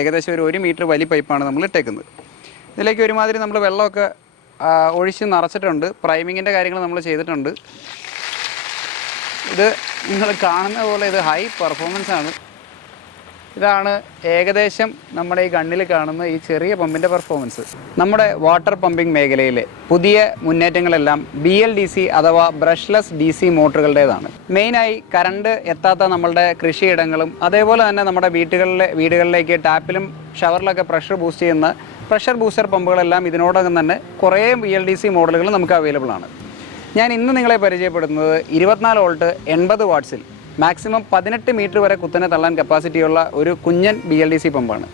ഏകദേശം ഒരു 1 മീറ്റർ വലിയ പൈപ്പാണ് നമ്മൾ ഇട്ടേക്കുന്നത്. ഇതിലേക്ക് ഒരുമാതിരി നമ്മൾ വെള്ളമൊക്കെ ഒഴിച്ച് നിറച്ചിട്ടുണ്ട്. പ്രൈമിങ്ങിൻ്റെ കാര്യങ്ങൾ നമ്മൾ ചെയ്തിട്ടുണ്ട്. ഇത് നിങ്ങൾ കാണുന്ന പോലെ ഇത് ഹൈ പെർഫോമൻസ് ആണ്. ഇതാണ് ഏകദേശം നമ്മുടെ ഈ കണ്ണിൽ കാണുന്ന ഈ ചെറിയ പമ്പിൻ്റെ പെർഫോമൻസ്. നമ്മുടെ വാട്ടർ പമ്പിംഗ് മേഖലയിലെ പുതിയ മുന്നേറ്റങ്ങളെല്ലാം BLDC അഥവാ ബ്രഷ്ലെസ് DC മോട്ടറുകളുടേതാണ്. മെയിനായി കറണ്ട് എത്താത്ത നമ്മളുടെ കൃഷിയിടങ്ങളും അതേപോലെ തന്നെ നമ്മുടെ വീടുകളിലേക്ക് ടാപ്പിലും ഷവറിലൊക്കെ പ്രഷർ ബൂസ്റ്റ് ചെയ്യുന്ന പ്രഷർ ബൂസ്റ്റർ പമ്പുകളെല്ലാം ഇതിനോടകം തന്നെ കുറേ BLDC മോഡലുകൾ നമുക്ക് അവൈലബിൾ ആണ്. ഞാൻ ഇന്ന് നിങ്ങളെ പരിചയപ്പെടുത്തുന്നത് 24 വോൾട്ട് 80 വാട്ട്സിൽ മാക്സിമം 18 മീറ്റർ വരെ കുത്തനെ തള്ളാൻ കപ്പാസിറ്റിയുള്ള ഒരു കുഞ്ഞൻ BLDC പമ്പാണ്.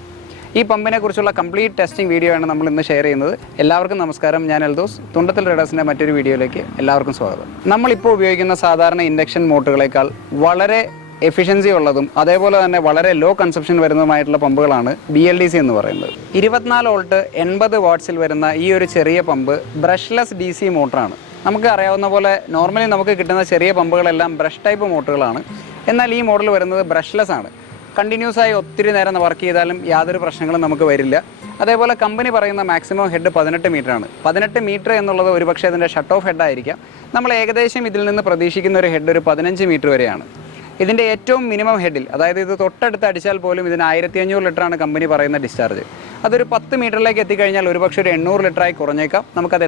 ഈ പമ്പിനെ കുറിച്ചുള്ള കംപ്ലീറ്റ് ടെസ്റ്റിംഗ് വീഡിയോ ആണ് നമ്മൾ ഇന്ന് ഷെയർ ചെയ്യുന്നത്. എല്ലാവർക്കും നമസ്കാരം. ഞാൻ എൽദോസ്. തുണ്ടത്തിൽ റൈഡേഴ്സിൻ്റെ മറ്റൊരു വീഡിയോയിലേക്ക് എല്ലാവർക്കും സ്വാഗതം. നമ്മളിപ്പോൾ ഉപയോഗിക്കുന്ന സാധാരണ ഇൻഡക്ഷൻ മോട്ടറുകളേക്കാൾ വളരെ എഫിഷ്യൻസി ഉള്ളതും അതേപോലെ തന്നെ വളരെ ലോ കൺസപ്ഷൻ വരുന്നതുമായിട്ടുള്ള പമ്പുകളാണ് BLDC എന്ന് പറയുന്നത്. 24 വോൾട്ട് 80 വാട്ട്സിൽ വരുന്ന ഈ ഒരു ചെറിയ പമ്പ് ബ്രഷ്ലെസ് DC മോട്ടറാണ്. നമുക്ക് അറിയാവുന്ന പോലെ നോർമലി നമുക്ക് കിട്ടുന്ന ചെറിയ പമ്പുകളെല്ലാം ബ്രഷ് ടൈപ്പ് മോട്ടറുകളാണ്. എന്നാൽ ഈ മോഡൽ വരുന്നത് ബ്രഷ്ലെസ് ആണ്. കണ്ടിന്യൂസ് ആയി ഒത്തിരി നേരം വർക്ക് ചെയ്താലും യാതൊരു പ്രശ്നങ്ങളും നമുക്ക് വരില്ല. അതേപോലെ കമ്പനി പറയുന്ന മാക്സിമം ഹെഡ് 18 മീറ്റർ ആണ്. 18 മീറ്റർ എന്നുള്ളത് ഒരുപക്ഷെ അതിൻ്റെ ഷട്ട് ഓഫ് ഹെഡ് ആയിരിക്കാം. നമ്മൾ ഏകദേശം ഇതിൽ നിന്ന് പ്രതീക്ഷിക്കുന്ന ഒരു ഹെഡ് ഒരു 15 മീറ്റർ വരെയാണ്. ഇതിൻ്റെ ഏറ്റവും മിനിമം ഹെഡിൽ, അതായത് ഇത് തൊട്ടടുത്ത് അടിച്ചാൽ പോലും ഇതിന് 1500 ലിറ്ററാണ് കമ്പനി പറയുന്ന ഡിസ്ചാർജ്. അതൊരു 10 മീറ്ററിലേക്ക് എത്തിക്കഴിഞ്ഞാൽ ഒരുപക്ഷെ ഒരു 800 ലിറ്ററായി കുറഞ്ഞേക്കാം. നമുക്കത്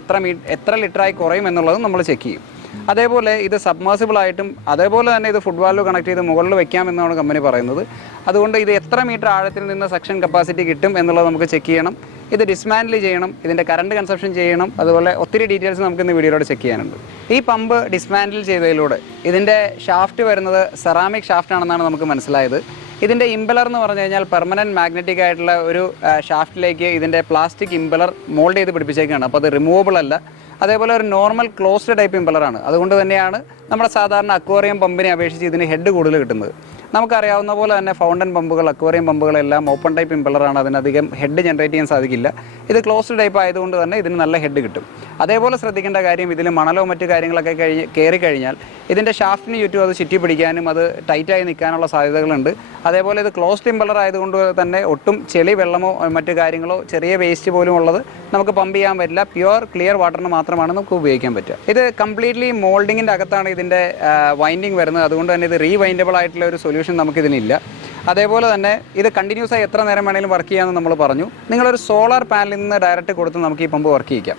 എത്ര ലിറ്ററായി കുറയും എന്നുള്ളത് നമ്മൾ ചെക്ക് ചെയ്യും. അതേപോലെ ഇത് സബ്മേഴ്സിബിളായിട്ടും അതേപോലെ തന്നെ ഇത് ഫുഡ് വാൽവ് കണക്ട് ചെയ്ത് മുകളിൽ വെക്കാമെന്നാണ് കമ്പനി പറയുന്നത്. അതുകൊണ്ട് ഇത് എത്ര മീറ്റർ ആഴത്തിൽ നിന്ന് സെക്ഷൻ കപ്പാസിറ്റി കിട്ടും എന്നുള്ളത് നമുക്ക് ചെക്ക് ചെയ്യണം. ഇത് ഡിസ്മാൻഡിൽ ചെയ്യണം, ഇതിൻ്റെ കറണ്ട് കൺസപ്ഷൻ ചെയ്യണം. അതുപോലെ ഒത്തിരി ഡീറ്റെയിൽസ് നമുക്ക് ഇന്ന് വീഡിയോയിലൂടെ ചെക്ക് ചെയ്യാനുണ്ട്. ഈ പമ്പ് ഡിസ്മാൻഡിൽ ചെയ്തതിലൂടെ ഇതിൻ്റെ ഷാഫ്റ്റ് വരുന്നത് സെറാമിക് ഷാഫ്റ്റ് ആണെന്നാണ് നമുക്ക് മനസ്സിലായത്. ഇതിൻ്റെ ഇമ്പലർ എന്ന് പറഞ്ഞു കഴിഞ്ഞാൽ പെർമനൻറ്റ് മാഗ്നറ്റിക് ആയിട്ടുള്ള ഒരു ഷാഫ്റ്റിലേക്ക് ഇതിൻ്റെ പ്ലാസ്റ്റിക് ഇമ്പലർ മോൾഡ് ചെയ്ത് പിടിപ്പിച്ചേക്കാണ്. അപ്പോൾ അത് റിമൂവബിൾ അല്ല. അതേപോലെ ഒരു നോർമൽ ക്ലോസ്ഡ് ടൈപ്പ് ഇമ്പലറാണ്. അതുകൊണ്ട് തന്നെയാണ് നമ്മുടെ സാധാരണ അക്വേറിയം പമ്പിനെ അപേക്ഷിച്ച് ഇതിന് ഹെഡ് കൂടുതൽ കിട്ടുന്നത്. നമുക്കറിയാവുന്ന പോലെ തന്നെ ഫൗണ്ടൻ പമ്പുകൾ, അക്വേറിയം പമ്പുകളെല്ലാം ഓപ്പൺ ടൈപ്പ് ഇമ്പലറാണ്. അതിനധികം ഹെഡ് ജനറേറ്റ് ചെയ്യാൻ സാധിക്കില്ല. ഇത് ക്ലോസ്ഡ് ടൈപ്പ് ആയതുകൊണ്ട് തന്നെ ഇതിന് നല്ല ഹെഡ് കിട്ടും. അതേപോലെ ശ്രദ്ധിക്കേണ്ട കാര്യം, ഇതിൽ മണലോ മറ്റു കാര്യങ്ങളൊക്കെ കയറി കഴിഞ്ഞാൽ ഇതിൻ്റെ ഷാഫ്റ്റിന് ചുറ്റും അത് ചുറ്റി പിടിക്കാനും അത് ടൈറ്റായി നിൽക്കാനുള്ള സാധ്യതകളുണ്ട്. അതേപോലെ ഇത് ക്ലോസ്ഡ് ഇമ്പലർ ആയതുകൊണ്ട് തന്നെ ഒട്ടും ചെളി, വെള്ളമോ മറ്റു കാര്യങ്ങളോ ചെറിയ വേസ്റ്റ് പോലും ഉള്ളത് നമുക്ക് പമ്പ് ചെയ്യാൻ പറ്റില്ല. പ്യുവർ ക്ലിയർ വാട്ടറിന് മാത്രമാണ് നമുക്ക് ഉപയോഗിക്കാൻ പറ്റുക. ഇത് കംപ്ലീറ്റ്ലി മോൾഡിങ്ങിൻ്റെ അകത്താണ് ഇതിൻ്റെ വൈൻഡിങ് വരുന്നത്. അതുകൊണ്ട് തന്നെ ഇത് റീവൈൻഡബിൾ ആയിട്ടുള്ള ഒരു സൊല്യൂഷൻ നമുക്കിതിനില്ല. അതേപോലെ തന്നെ ഇത് കണ്ടിന്യൂസ് ആയി എത്ര നേരം വേണമെങ്കിലും വർക്ക് ചെയ്യാമെന്ന് നമ്മൾ പറഞ്ഞു. നിങ്ങളൊരു സോളാർ പാനലിൽ നിന്ന് ഡയറക്റ്റ് കൊടുത്ത് നമുക്ക് ഈ പമ്പ് വർക്ക് ചെയ്യിക്കാം.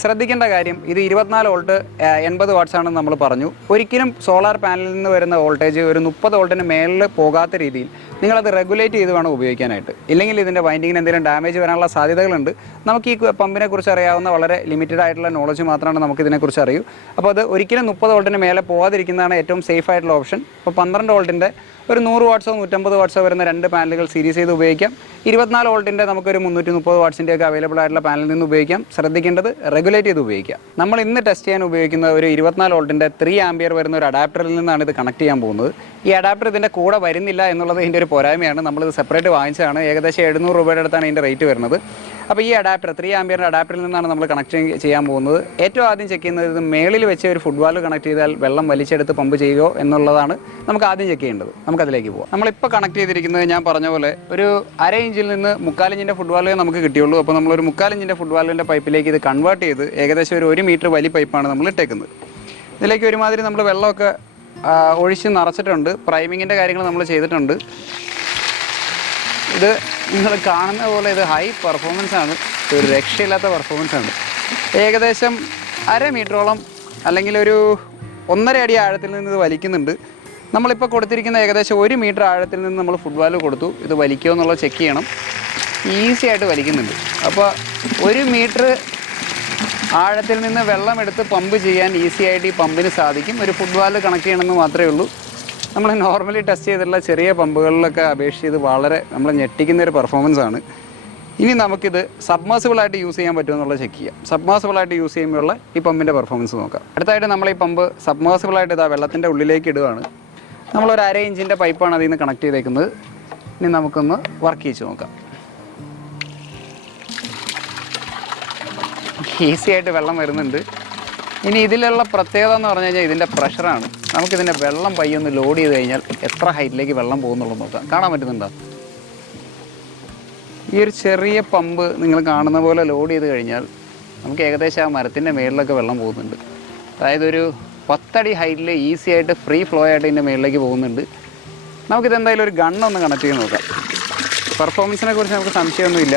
ശ്രദ്ധിക്കേണ്ട കാര്യം, ഇത് 24 വോൾട്ട് 80 വാട്ട്സ് ആണെന്ന് നമ്മൾ പറഞ്ഞു. ഒരിക്കലും സോളാർ പാനലിൽ നിന്ന് വരുന്ന വോൾട്ടേജ് ഒരു 30 വോൾട്ടിന് മേളിൽ പോകാത്ത രീതിയിൽ നിങ്ങളത് റെഗുലേറ്റ് ചെയ്ത് വേണം ഉപയോഗിക്കാനായിട്ട്. ഇല്ലെങ്കിൽ ഇതിൻ്റെ വൈൻഡിങ്ങിന് എന്തെങ്കിലും ഡാമേജ് വരാനുള്ള സാധ്യതകളുണ്ട്. നമുക്ക് ഈ പമ്പിനെ കുറിച്ച് അറിയാവുന്ന വളരെ ലിമിറ്റഡ് ആയിട്ടുള്ള നോളജ് മാത്രമാണ് നമുക്കിതിനെക്കുറിച്ച് അറിയൂ. അപ്പോൾ അത് ഒരിക്കലും 30 വോൾട്ടിന് മേലെ പോകാതിരിക്കുന്നതാണ് ഏറ്റവും സേഫ് ആയിട്ടുള്ള ഓപ്ഷൻ. അപ്പോൾ 12 വോൾട്ടിൻ്റെ ഒരു 100 വാട്ട്സോ 150 വാട്ട്സോ വരുന്ന 2 പാനലുകൾ സീരീസ് ചെയ്ത് ഉപയോഗിക്കാം. 24 വോൾട്ടിൻ്റെ നമുക്കൊരു 330 വാട്ട്സിൻ്റെയൊക്കെ അവൈലബിൾ ആയിട്ടുള്ള പാനലിൽ നിന്ന് ഉപയോഗിക്കാം. ശ്രദ്ധിക്കേണ്ടത് റെഗുലേറ്റ് ചെയ്ത് ഉപയോഗിക്കാം. നമ്മൾ ഇന്ന് ടെസ്റ്റ് ചെയ്യാൻ ഉപയോഗിക്കുന്ന ഒരു 24 വോൾട്ടിൻ്റെ 3 ആംപിയർ വരുന്ന ഒരു അഡാപ്റ്ററിൽ നിന്നാണ് ഇത് കണക്ട് ചെയ്യാൻ പോകുന്നത്. ഈ അഡാപ്റ്റർ ഇതിൻ്റെ കൂടെ വരുന്നില്ല എന്നുള്ളത് ഇതിൻ്റെ ഒരു പോരായ്മയാണ്. നമ്മളിത് സെപ്പറേറ്റ് വാങ്ങിച്ചതാണ്. ഏകദേശം 700 രൂപയുടെ അടുത്താണ് ഇതിൻ്റെ റേറ്റ് വരുന്നത്. അപ്പോൾ ഈ അഡാപ്റ്റർ 3 ആംപിയറിൻ്റെ അഡാപ്റ്ററിൽ നിന്നാണ് നമ്മൾ കണക്ട് ചെയ്യാൻ പോകുന്നത്. ഏറ്റവും ആദ്യം ചെക്ക് ചെയ്യുന്നത് ഇത് മേളിൽ വെച്ച് ഒരു ഫുഡ് വാൽവ് കണക്ട് ചെയ്താൽ വെള്ളം വലിച്ചെടുത്ത് പമ്പ് ചെയ്യുമോ എന്നുള്ളതാണ് നമുക്ക് ആദ്യം ചെക്ക് ചെയ്യേണ്ടത്. നമുക്കതിലേക്ക് പോകാം. നമ്മളിപ്പോൾ കണക്ട് ചെയ്തിരിക്കുന്നത് ഞാൻ പറഞ്ഞ പോലെ ഒരു 1/2 ഇഞ്ചിൽ നിന്ന് 3/4 ഇഞ്ചിൻ്റെ ഫുഡ് വാൽവേ നമുക്ക് കിട്ടിയുള്ളൂ. അപ്പോൾ നമ്മളൊരു 3/4 ഇഞ്ചിൻ്റെ ഫുഡ് വാൽവിൻ്റെ പൈപ്പിലേക്ക് ഇത് കൺവേർട്ട് ചെയ്ത് ഏകദേശം ഒരു 1 മീറ്റർ വലിയ പൈപ്പാണ് നമ്മൾ ഇട്ടേക്കുന്നത്. ഇതിലേക്ക് ഒരുമാതിരി നമ്മൾ വെള്ളമൊക്കെ ഒഴിച്ച് നിറച്ചിട്ടുണ്ട്. പ്രൈമിങ്ങിൻ്റെ കാര്യങ്ങൾ നമ്മൾ ചെയ്തിട്ടുണ്ട്. ഇത് നിങ്ങൾ കാണുന്ന പോലെ ഇത് ഹൈ പെർഫോമൻസ് ആണ്. ഒരു രക്ഷയില്ലാത്ത പെർഫോമൻസ് ആണ്. ഏകദേശം 1/2 മീറ്ററോളം അല്ലെങ്കിൽ ഒരു 1.5 അടി ആഴത്തിൽ നിന്ന് ഇത് വലിക്കുന്നുണ്ട്. നമ്മളിപ്പോൾ കൊടുത്തിരിക്കുന്ന ഏകദേശം 1 മീറ്റർ ആഴത്തിൽ നിന്ന് നമ്മൾ ഫുഡ് വാൽവ് കൊടുത്തു. ഇത് വലിക്കുമോ എന്നുള്ളത് ചെക്ക് ചെയ്യണം. ഈസി ആയിട്ട് വലിക്കുന്നുണ്ട്. അപ്പോൾ 1 മീറ്റർ ആഴത്തിൽ നിന്ന് വെള്ളം എടുത്ത് പമ്പ് ചെയ്യാൻ ഈസി ആയിട്ട് ഈ പമ്പിന് സാധിക്കും. ഒരു ഫുഡ് വാൽവ് കണക്ട് ചെയ്യണമെന്ന് മാത്രമേ ഉള്ളൂ. നമ്മൾ നോർമലി ടെസ്റ്റ് ചെയ്തിട്ടുള്ള ചെറിയ പമ്പുകളിലൊക്കെ അപേക്ഷിച്ച് ഇത് വളരെ നമ്മൾ ഞെട്ടിക്കുന്നൊരു പെർഫോമൻസ് ആണ്. ഇനി നമുക്കിത് സബ്മേഴ്സിബിളായിട്ട് യൂസ് ചെയ്യാൻ പറ്റുമെന്നുള്ളത് ചെക്ക് ചെയ്യാം. സബ്മേഴ്സിബിളായിട്ട് യൂസ് ചെയ്യുമ്പോഴുള്ള ഈ പമ്പിൻ്റെ പെർഫോമൻസ് നോക്കാം. അടുത്തായിട്ട് നമ്മൾ ഈ പമ്പ് സബ്മേഴ്സിബിളായിട്ട് ഇതാ വെള്ളത്തിൻ്റെ ഉള്ളിലേക്ക് ഇടുകയാണ്. നമ്മളൊരു 1/2 ഇഞ്ചിൻ്റെ പൈപ്പാണ് അതിൽ നിന്ന് കണക്ട് ചെയ്തേക്കുന്നത്. ഇനി നമുക്കൊന്ന് വർക്ക് ചെയ്ത് നോക്കാം. ഈസി ആയിട്ട് വെള്ളം വരുന്നുണ്ട്. ഇനി ഇതിലുള്ള പ്രത്യേകത എന്ന് പറഞ്ഞു കഴിഞ്ഞാൽ ഇതിൻ്റെ പ്രഷറാണ്. നമുക്കിതിൻ്റെ വെള്ളം പയ്യൊന്ന് ലോഡ് ചെയ്ത് കഴിഞ്ഞാൽ എത്ര ഹൈറ്റിലേക്ക് വെള്ളം പോകുന്നുള്ളത് നോക്കാം. കാണാൻ പറ്റുന്നുണ്ടോ? ഈ ഒരു ചെറിയ പമ്പ് നിങ്ങൾ കാണുന്ന പോലെ ലോഡ് ചെയ്ത് കഴിഞ്ഞാൽ നമുക്ക് ഏകദേശം ആ മരത്തിൻ്റെ മേളിലൊക്കെ വെള്ളം പോകുന്നുണ്ട്. അതായത് ഒരു 10 അടി ഹൈറ്റിൽ ഈസി ആയിട്ട് ഫ്രീ ഫ്ലോ ആയിട്ട് ഇതിൻ്റെ മേളിലേക്ക് പോകുന്നുണ്ട്. നമുക്കിതെന്തായാലും ഒരു ഗണ്ണൊന്ന് കണക്ട് ചെയ്ത് നോക്കാം. പെർഫോമൻസിനെ കുറിച്ച് നമുക്ക് സംശയമൊന്നുമില്ല.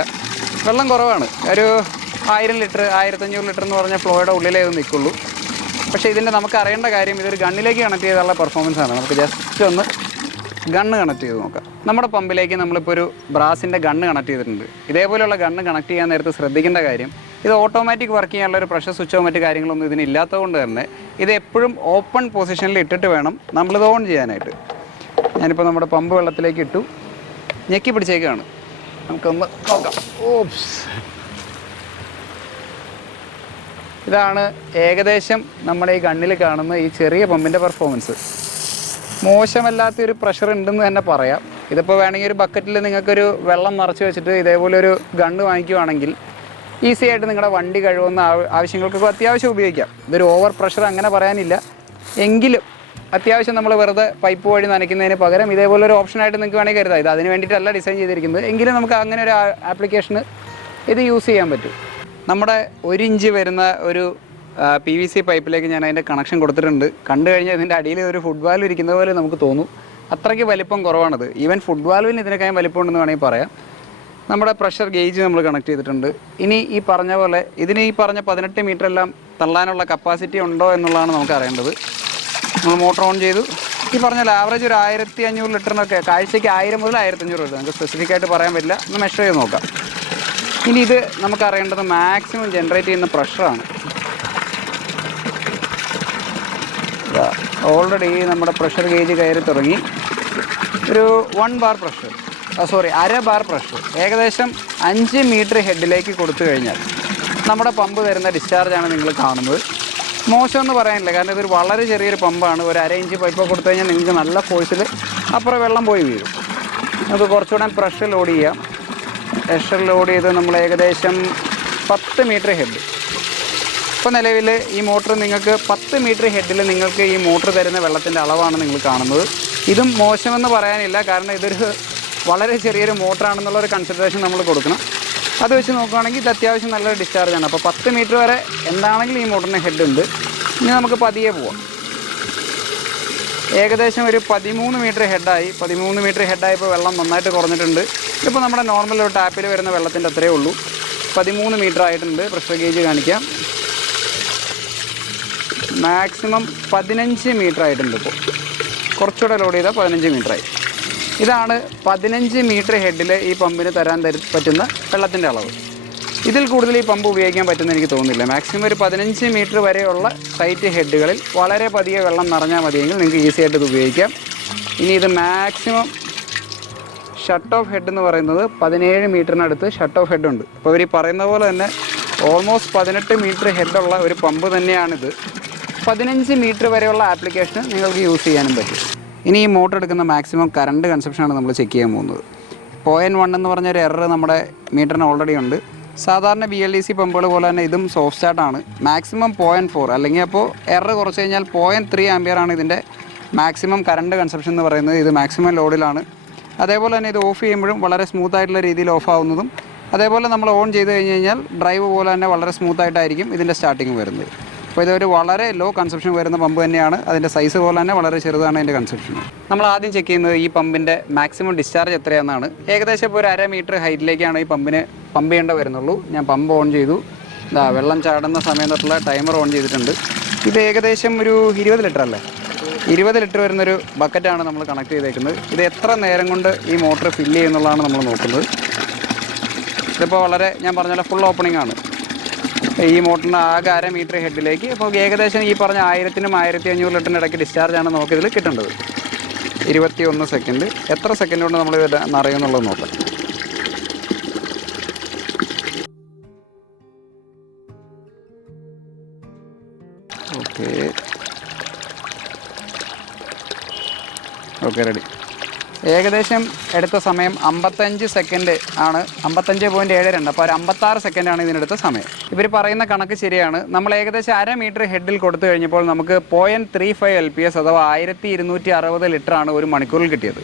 വെള്ളം കുറവാണ്, ഒരു 1000 ലിറ്റർ 1500 ലിറ്റർ എന്ന് പറഞ്ഞ ഫ്ലോയുടെ ഉള്ളിലേ ഇത് നിൽക്കുള്ളൂ. പക്ഷേ ഇതിൻ്റെ നമുക്ക് അറിയേണ്ട കാര്യം ഇതൊരു ഗണ്ണിലേക്ക് കണക്ട് ചെയ്തുള്ള പെർഫോമൻസാണ്. നമുക്ക് ജസ്റ്റ് ഒന്ന് ഗണ്ണ് കണക്ട് ചെയ്ത് നോക്കാം. നമ്മുടെ പമ്പിലേക്ക് നമ്മളിപ്പോൾ ഒരു ബ്രാസിൻ്റെ ഗണ്ണ് കണക്ട് ചെയ്തിട്ടുണ്ട്. ഇതേപോലെയുള്ള ഗണ്ണ് കണക്ട് ചെയ്യാൻ നേരത്ത് ശ്രദ്ധിക്കേണ്ട കാര്യം, ഇത് ഓട്ടോമാറ്റിക് വർക്ക് ചെയ്യാനുള്ള ഒരു പ്രഷർ സ്വിച്ചോ മറ്റു കാര്യങ്ങളൊന്നും ഇതിനില്ലാത്തതുകൊണ്ട് തന്നെ ഇത് എപ്പോഴും ഓപ്പൺ പൊസിഷനിൽ ഇട്ടിട്ട് വേണം നമ്മളിത് ഓൺ ചെയ്യാനായിട്ട്. ഞാനിപ്പോൾ നമ്മുടെ പമ്പ് വെള്ളത്തിലേക്ക് ഇട്ടു, ഞെക്കി പിടിച്ചേക്കാണ്. നമുക്കൊന്ന് നോക്കാം. ഓപ്സ്, ഇതാണ് ഏകദേശം നമ്മുടെ ഈ ഗണ്ണിൽ കാണുന്ന ഈ ചെറിയ പമ്പിൻ്റെ പെർഫോമൻസ്. മോശമല്ലാത്തൊരു പ്രഷർ ഉണ്ടെന്ന് തന്നെ പറയാം. ഇതിപ്പോൾ വേണമെങ്കിൽ ഒരു ബക്കറ്റിൽ നിങ്ങൾക്കൊരു വെള്ളം നിറച്ച് വെച്ചിട്ട് ഇതേപോലെ ഒരു ഗണ്ണ് വാങ്ങിക്കുവാണെങ്കിൽ ഈസി ആയിട്ട് നിങ്ങളുടെ വണ്ടി കഴുകുന്ന ആവശ്യങ്ങൾക്കൊക്കെ അത്യാവശ്യം ഉപയോഗിക്കാം. ഇതൊരു ഓവർ പ്രഷർ അങ്ങനെ പറയാനില്ല. എങ്കിലും അത്യാവശ്യം നമ്മൾ വെറുതെ പൈപ്പ് വഴി നനയ്ക്കുന്നതിന് പകരം ഇതേപോലെ ഒരു ഓപ്ഷനായിട്ട് നിങ്ങൾക്ക് വേണമെങ്കിൽ കരുതാം. ഇത് അതിന് വേണ്ടിയിട്ടല്ല ഡിസൈൻ ചെയ്തിരിക്കുന്നത്. എങ്കിലും നമുക്ക് അങ്ങനെ ഒരു ആപ്ലിക്കേഷന് ഇത് യൂസ് ചെയ്യാൻ പറ്റും. നമ്മുടെ 1 ഇഞ്ച് വരുന്ന ഒരു PVC പൈപ്പിലേക്ക് ഞാൻ അതിൻ്റെ കണക്ഷൻ കൊടുത്തിട്ടുണ്ട്. കണ്ടു കഴിഞ്ഞാൽ ഇതിൻ്റെ അടിയിൽ ഒരു ഫുട് വാൽവ് ഇരിക്കുന്ന പോലെ നമുക്ക് തോന്നും. അത്രയ്ക്ക് വലിപ്പം കുറവാണത്. ഈവൻ ഫുട് വാൽവിന് ഇതിനേക്കാളും വലിപ്പമുണ്ടെന്ന് വേണമെങ്കിൽ പറയാം. നമ്മുടെ പ്രഷർ ഗേജ് നമ്മൾ കണക്ട് ചെയ്തിട്ടുണ്ട്. ഇനി ഈ പറഞ്ഞ പോലെ ഇതിന് ഈ പറഞ്ഞ 18 മീറ്റർ എല്ലാം തള്ളാനുള്ള കപ്പാസിറ്റി ഉണ്ടോ എന്നുള്ളതാണ് നമുക്ക് അറിയേണ്ടത്. നമ്മൾ മോട്ടർ ഓൺ ചെയ്തു. ഈ പറഞ്ഞാൽ ആവറേജ് ഒരു 1500 ലിറ്ററിനൊക്കെ, കാഴ്ചയ്ക്ക് 1000 മുതൽ 1500 ലിറ്റർ, നമുക്ക് സ്പെസിഫിക് ആയിട്ട് പറയാൻ പറ്റില്ല. ഒന്ന് മെഷർ ചെയ്ത് നോക്കാം. ഇനി ഇത് നമുക്കറിയേണ്ടത് മാക്സിമം ജനറേറ്റ് ചെയ്യുന്ന പ്രഷറാണ്. ഓൾറെഡി നമ്മുടെ പ്രഷർ ഗേജ് കയറി തുടങ്ങി. ഒരു 1 ബാർ പ്രഷർ, അര ബാർ പ്രഷർ, ഏകദേശം 5 മീറ്റർ ഹെഡിലേക്ക് കൊടുത്തു കഴിഞ്ഞാൽ നമ്മുടെ പമ്പ് തരുന്ന ഡിസ്ചാർജാണ് നിങ്ങൾ കാണുന്നത്. മോശമെന്ന് പറയാനില്ല, കാരണം ഇതൊരു വളരെ ചെറിയൊരു പമ്പാണ്. ഒരു 1/2 ഇഞ്ച് പൈപ്പ് കൊടുത്തു കഴിഞ്ഞാൽ നിങ്ങൾക്ക് നല്ല ഫോഴ്സിൽ അപ്പുറം വെള്ളം പോയി വീഴും. അത് കുറച്ചുകൂടെ പ്രഷർ ലോഡ് ചെയ്യാം. പ്രഷർ ലോഡ് ചെയ്ത് നമ്മൾ ഏകദേശം 10 മീറ്റർ ഹെഡ്. ഇപ്പോൾ നിലവിൽ ഈ മോട്ടർ നിങ്ങൾക്ക് 10 മീറ്റർ ഹെഡിൽ നിങ്ങൾക്ക് ഈ മോട്ടർ തരുന്ന വെള്ളത്തിൻ്റെ അളവാണ് നിങ്ങൾ കാണുന്നത്. ഇതും മോശമെന്ന് പറയാനില്ല, കാരണം ഇതൊരു വളരെ ചെറിയൊരു മോട്ടറാണെന്നുള്ളൊരു കൺസിഡറേഷൻ നമ്മൾ കൊടുക്കണം. അത് വെച്ച് നോക്കുകയാണെങ്കിൽ ഇത് അത്യാവശ്യം നല്ലൊരു ഡിസ്ചാർജാണ്. അപ്പോൾ 10 മീറ്റർ വരെ എന്താണെങ്കിലും ഈ മോട്ടറിന് ഹെഡ് ഉണ്ട്. ഇനി നമുക്ക് പതിയെ പോവാം. ഏകദേശം ഒരു 13 മീറ്റർ ഹെഡായി. 13 മീറ്റർ ഹെഡായപ്പോൾ വെള്ളം നന്നായിട്ട് കുറഞ്ഞിട്ടുണ്ട്. ഇതിപ്പോൾ നമ്മുടെ നോർമൽ ഒരു ടാപ്പിൽ വരുന്ന വെള്ളത്തിൻ്റെ അത്രയേ ഉള്ളൂ. 13 മീറ്റർ ആയിട്ടുണ്ട്. പ്രഷർ ഗേജ് കാണിക്കാം. മാക്സിമം 15 മീറ്റർ ആയിട്ടുണ്ട്. ഇപ്പോൾ കുറച്ചുകൂടെ ലോഡ് ചെയ്താൽ 15 മീറ്ററായി. ഇതാണ് 15 മീറ്റർ ഹെഡിൽ ഈ പമ്പിന് തരാൻ പറ്റുന്ന വെള്ളത്തിൻ്റെ അളവ്. ഇതിൽ കൂടുതൽ ഈ പമ്പ് ഉപയോഗിക്കാൻ പറ്റുമെന്ന് എനിക്ക് തോന്നുന്നില്ല. മാക്സിമം ഒരു 15 മീറ്റർ വരെയുള്ള ടൈറ്റ് ഹെഡുകളിൽ വളരെ പതിയെ വെള്ളം നിറഞ്ഞാൽ മതിയെങ്കിൽ നിങ്ങൾക്ക് ഈസി ആയിട്ട് ഇത് ഉപയോഗിക്കാം. ഇനി ഇത് മാക്സിമം ഷട്ട് ഓഫ് ഹെഡ് എന്ന് പറയുന്നത് 17 മീറ്ററിനടുത്ത് ഷട്ട് ഓഫ് ഹെഡ് ഉണ്ട്. അപ്പോൾ ഇവർ ഈ പറയുന്ന പോലെ തന്നെ ഓൾമോസ്റ്റ് 18 മീറ്റർ ഹെഡുള്ള ഒരു പമ്പ് തന്നെയാണിത്. 15 മീറ്റർ വരെയുള്ള ആപ്ലിക്കേഷൻ നിങ്ങൾക്ക് യൂസ് ചെയ്യാനും പറ്റും. ഇനി ഈ മോട്ടർ എടുക്കുന്ന മാക്സിമം കറണ്ട് കൺസപ്ഷനാണ് നമ്മൾ ചെക്ക് ചെയ്യാൻ പോകുന്നത്. 0.1 എന്ന് പറഞ്ഞൊരു എറർ നമ്മുടെ മീറ്ററിന് ഓൾറെഡി ഉണ്ട്. സാധാരണ BLDC പമ്പുകൾ പോലെ തന്നെ ഇതും സോഫ്റ്റ് സ്റ്റാർട്ടാണ്. മാക്സിമം 0.4 അല്ലെങ്കിൽ അപ്പോൾ എറർ കുറച്ച് കഴിഞ്ഞാൽ 0.3 ആംപിയറാണ് ഇതിൻ്റെ മാക്സിമം കറണ്ട് കൺസപ്ഷൻ എന്ന് പറയുന്നത്. ഇത് മാക്സിമം ലോഡിലാണ്. അതേപോലെ തന്നെ ഇത് ഓഫ് ചെയ്യുമ്പോഴും വളരെ സ്മൂത്തായിട്ടുള്ള രീതിയിൽ ഓഫ് ആവുന്നതും, അതേപോലെ നമ്മൾ ഓൺ ചെയ്ത് കഴിഞ്ഞ് കഴിഞ്ഞാൽ ഡ്രൈവ് പോലെ തന്നെ വളരെ സ്മൂത്തായിട്ടായിരിക്കും ഇതിൻ്റെ സ്റ്റാർട്ടിങ് വരുന്നത്. അപ്പോൾ ഇതൊരു വളരെ ലോ കൺസപ്ഷൻ വരുന്ന പമ്പ് തന്നെയാണ്. അതിൻ്റെ സൈസ് പോലെ തന്നെ വളരെ ചെറുതാണ് അതിൻ്റെ കൺസപ്ഷൻ. നമ്മൾ ആദ്യം ചെക്ക് ചെയ്യുന്നത് ഈ പമ്പിൻ്റെ മാക്സിമം ഡിസ്ചാർജ് എത്രയാണെന്നാണ്. ഏകദേശം ഇപ്പോൾ ഒരു 1/2 മീറ്റർ ഹൈറ്റിലേക്കാണ് ഈ പമ്പിന് പമ്പ് ചെയ്യേണ്ട വരുന്നുള്ളൂ. ഞാൻ പമ്പ് ഓൺ ചെയ്തു. വെള്ളം ചാടുന്ന സമയം തൊട്ടുള്ള ടൈമർ ഓൺ ചെയ്തിട്ടുണ്ട്. ഇത് ഏകദേശം ഒരു 20 ലിറ്റർ അല്ലേ, 20 ലിറ്റർ വരുന്നൊരു ബക്കറ്റാണ് നമ്മൾ കണക്ട് ചെയ്തേക്കുന്നത്. ഇത് എത്ര നേരം കൊണ്ട് ഈ മോട്ടർ ഫില്ല് ചെയ്യുന്നുള്ളതാണ് നമ്മൾ നോക്കുന്നത്. ഇതിപ്പോൾ വളരെ, ഞാൻ പറഞ്ഞ ഫുൾ ഓപ്പണിംഗ് ആണ്. ഈ മോട്ടറിന് ആകെ 1/2 മീറ്റർ ഹെഡിലേക്ക് ഇപ്പോൾ ഏകദേശം ഈ പറഞ്ഞ 1000-നും 1500 ലിറ്ററിന് ഇടയ്ക്ക് ഡിസ്ചാർജാണ് നമുക്കിതിൽ കിട്ടേണ്ടത്. 21 സെക്കൻഡ്. എത്ര സെക്കൻഡ് കൊണ്ട് നമ്മൾ ഇത് നിറയുന്നുള്ളത് നോക്കാം. Okay ready. ഏകദേശം എടുത്ത സമയം 55 സെക്കൻഡ് ആണ്. 55.72. അപ്പോൾ ഒരു 56 സെക്കൻഡാണ് ഇതിനെടുത്ത സമയം. ഇവർ പറയുന്ന കണക്ക് ശരിയാണ്. നമ്മൾ ഏകദേശം 1/2 മീറ്റർ ഹെഡിൽ കൊടുത്തു കഴിഞ്ഞപ്പോൾ നമുക്ക് 0.35 LPS അഥവാ 1260 ലിറ്ററാണ് ഒരു മണിക്കൂറിൽ കിട്ടിയത്.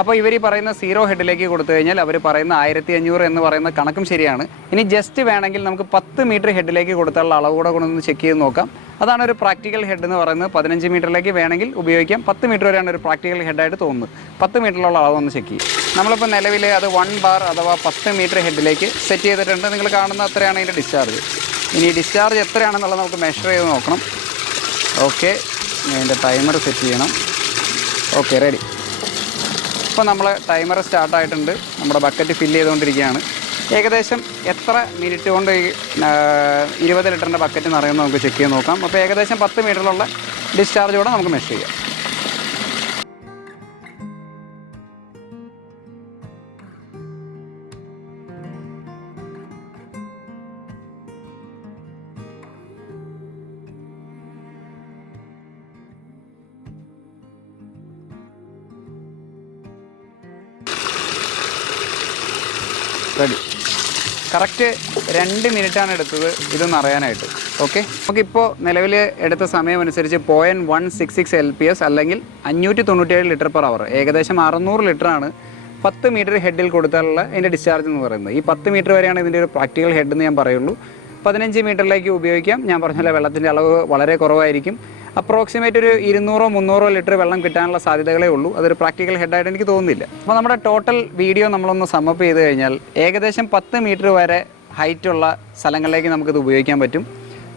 അപ്പോൾ ഇവർ ഈ പറയുന്ന 0 ഹെഡിലേക്ക് കൊടുത്തു കഴിഞ്ഞാൽ അവർ പറയുന്ന 1500 എന്ന് പറയുന്ന കണക്കും ശരിയാണ്. ഇനി ജസ്റ്റ് വേണമെങ്കിൽ നമുക്ക് 10 മീറ്റർ ഹെഡിലേക്ക് കൊടുത്തുള്ള അളവ് കൂടെ കൊണ്ടൊന്ന് ചെക്ക് ചെയ്ത് നോക്കാം. അതാണ് ഒരു പ്രാക്ടിക്കൽ ഹെഡ് എന്ന് പറയുന്നത്. 15 മീറ്ററിലേക്ക് വേണമെങ്കിൽ ഉപയോഗിക്കാം. 10 മീറ്റർ വരെയാണ് ഒരു പ്രാക്ടിക്കൽ ഹെഡായിട്ട് തോന്നുന്നത്. 10 മീറ്ററിലുള്ള അളവൊന്ന് ചെക്ക് ചെയ്യും. നമ്മളിപ്പോൾ നിലവിൽ അത് 1 ബാർ അഥവാ 10 മീറ്റർ ഹെഡിലേക്ക് സെറ്റ് ചെയ്തിട്ടുണ്ട്. നിങ്ങൾ കാണുന്ന അത്രയാണ് അതിൻ്റെ ഡിസ്ചാർജ്. ഇനി ഡിസ്ചാർജ് എത്രയാണെന്നുള്ളത് നമുക്ക് മെഷർ ചെയ്ത് നോക്കണം. ഓക്കെ, അതിൻ്റെ ടൈമർ സെറ്റ് ചെയ്യണം. Okay, ready. ഇപ്പോൾ നമ്മൾ ടൈമർ സ്റ്റാർട്ടായിട്ടുണ്ട്. നമ്മുടെ ബക്കറ്റ് ഫില്ല് ചെയ്തുകൊണ്ടിരിക്കുകയാണ്. ഏകദേശം എത്ര മിനിറ്റ് കൊണ്ട് ഈ 20 ലിറ്ററിൻ്റെ ബക്കറ്റ് നിറയുമെന്ന് നമുക്ക് ചെക്ക് ചെയ്ത് നോക്കാം. അപ്പോൾ ഏകദേശം 10 മീറ്ററിലുള്ള ഡിസ്ചാർജോടെ നമുക്ക് മെഷർ ചെയ്യാം. റെഡി. കറക്റ്റ് 2 മിനിറ്റാണ് എടുത്തത് ഇതൊന്ന് അറിയാനായിട്ട്. ഓക്കെ, നമുക്കിപ്പോൾ നിലവിൽ എടുത്ത സമയമനുസരിച്ച് 0.166 LPS അല്ലെങ്കിൽ 597 ലിറ്റർ പെർ അവർ, ഏകദേശം 600 ലിറ്ററാണ് 10 മീറ്റർ ഹെഡിൽ കൊടുത്താലുള്ള ഇതിൻ്റെ ഡിസ്ചാർജ് എന്ന് പറയുന്നത്. ഈ 10 മീറ്റർ വരെയാണ് ഇതിൻ്റെ ഒരു പ്രാക്ടിക്കൽ ഹെഡ് എന്ന് ഞാൻ പറയുള്ളൂ. 15 മീറ്ററിലേക്ക് ഉപയോഗിക്കാം. ഞാൻ പറഞ്ഞ വെള്ളത്തിൻ്റെ അളവ് വളരെ കുറവായിരിക്കും. അപ്രോക്സിമേറ്റ് ഒരു 200-300 ലിറ്റർ വെള്ളം കിട്ടാനുള്ള സാധ്യതകളേ ഉള്ളൂ. അതൊരു പ്രാക്ടിക്കൽ ഹെഡായിട്ട് എനിക്ക് തോന്നുന്നില്ല. അപ്പോൾ നമ്മുടെ ടോട്ടൽ വീഡിയോ നമ്മളൊന്ന് സമ്മപ്പ് ചെയ്ത് കഴിഞ്ഞാൽ ഏകദേശം 10 മീറ്റർ വരെ ഹൈറ്റുള്ള സ്ഥലങ്ങളിലേക്ക് നമുക്കിത് ഉപയോഗിക്കാൻ പറ്റും.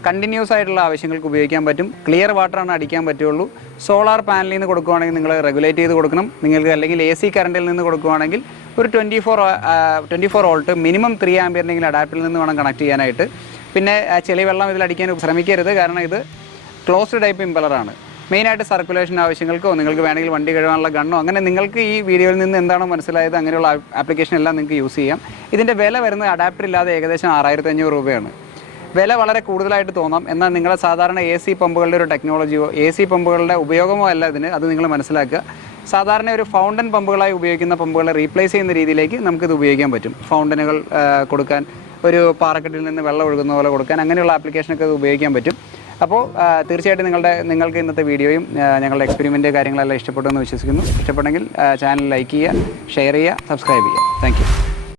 കണ്ടിന്യൂസ് ആയിട്ടുള്ള ആവശ്യങ്ങൾക്ക് ഉപയോഗിക്കാൻ പറ്റും. ക്ലിയർ വാട്ടറാണ് അടിക്കാൻ പറ്റുള്ളൂ. സോളാർ പാനലിൽ നിന്ന് കൊടുക്കുകയാണെങ്കിൽ നിങ്ങൾ റെഗുലേറ്റ് ചെയ്ത് കൊടുക്കണം. നിങ്ങൾക്ക് അല്ലെങ്കിൽ AC കറണ്ടിൽ നിന്ന് കൊടുക്കുകയാണെങ്കിൽ ഒരു 24 വോൾട്ട് മിനിമം 3 ആംപിയറിനെങ്കിലും അഡാപ്റ്ററിൽ നിന്ന് വേണം കണക്ട് ചെയ്യാനായിട്ട്. പിന്നെ ചെളി വെള്ളം ഇതിലടിക്കാൻ ശ്രമിക്കരുത്. കാരണം ഇത് ക്ലോസ്ഡ് ടൈപ്പ് ഇമ്പലറാണ്. മെയിനായിട്ട് സർക്കുലേഷൻ ആവശ്യങ്ങൾക്കോ നിങ്ങൾക്ക് വേണമെങ്കിൽ വണ്ടി കഴുകാനുള്ള ഗണ്ണോ അങ്ങനെ നിങ്ങൾക്ക് ഈ വീഡിയോയിൽ നിന്ന് എന്താണോ മനസ്സിലായത് അങ്ങനെയുള്ള ആപ്ലിക്കേഷൻ എല്ലാം നിങ്ങൾക്ക് യൂസ് ചെയ്യാം. ഇതിൻ്റെ വില വരുന്നത് അഡാപ്റ്റർ ഇല്ലാതെ ഏകദേശം 6500 രൂപയാണ്. വില വളരെ കൂടുതലായിട്ട് തോന്നാം. എന്നാൽ നിങ്ങളുടെ സാധാരണ AC പമ്പുകളുടെ ഒരു ടെക്നോളജിയോ AC പമ്പുകളുടെ ഉപയോഗമോ അല്ല ഇതിന്. അത് നിങ്ങൾ മനസ്സിലാക്കുക. സാധാരണ ഒരു ഫൗണ്ടൻ പമ്പുകളായി ഉപയോഗിക്കുന്ന പമ്പുകളെ റീപ്ലേസ് ചെയ്യുന്ന രീതിയിലേക്ക് നമുക്കിത് ഉപയോഗിക്കാൻ പറ്റും. ഫൗണ്ടനുകൾ കൊടുക്കാൻ, ഒരു പാറക്കെട്ടിൽ നിന്ന് വെള്ളം ഒഴുകുന്ന പോലെ കൊടുക്കാൻ, അങ്ങനെയുള്ള ആപ്ലിക്കേഷനൊക്കെ ഇത് ഉപയോഗിക്കാൻ പറ്റും. അപ്പോൾ തീർച്ചയായിട്ടും നിങ്ങൾക്ക് ഇന്നത്തെ വീഡിയോയും ഞങ്ങളുടെ എക്സ്പെരിമെൻ്റ് കാര്യങ്ങളെല്ലാം ഇഷ്ടപ്പെട്ടു എന്ന് വിശ്വസിക്കുന്നു. ഇഷ്ടപ്പെട്ടെങ്കിൽ ചാനൽ ലൈക്ക് ചെയ്യുക, ഷെയർ ചെയ്യുക, സബ്സ്ക്രൈബ് ചെയ്യുക. Thank you.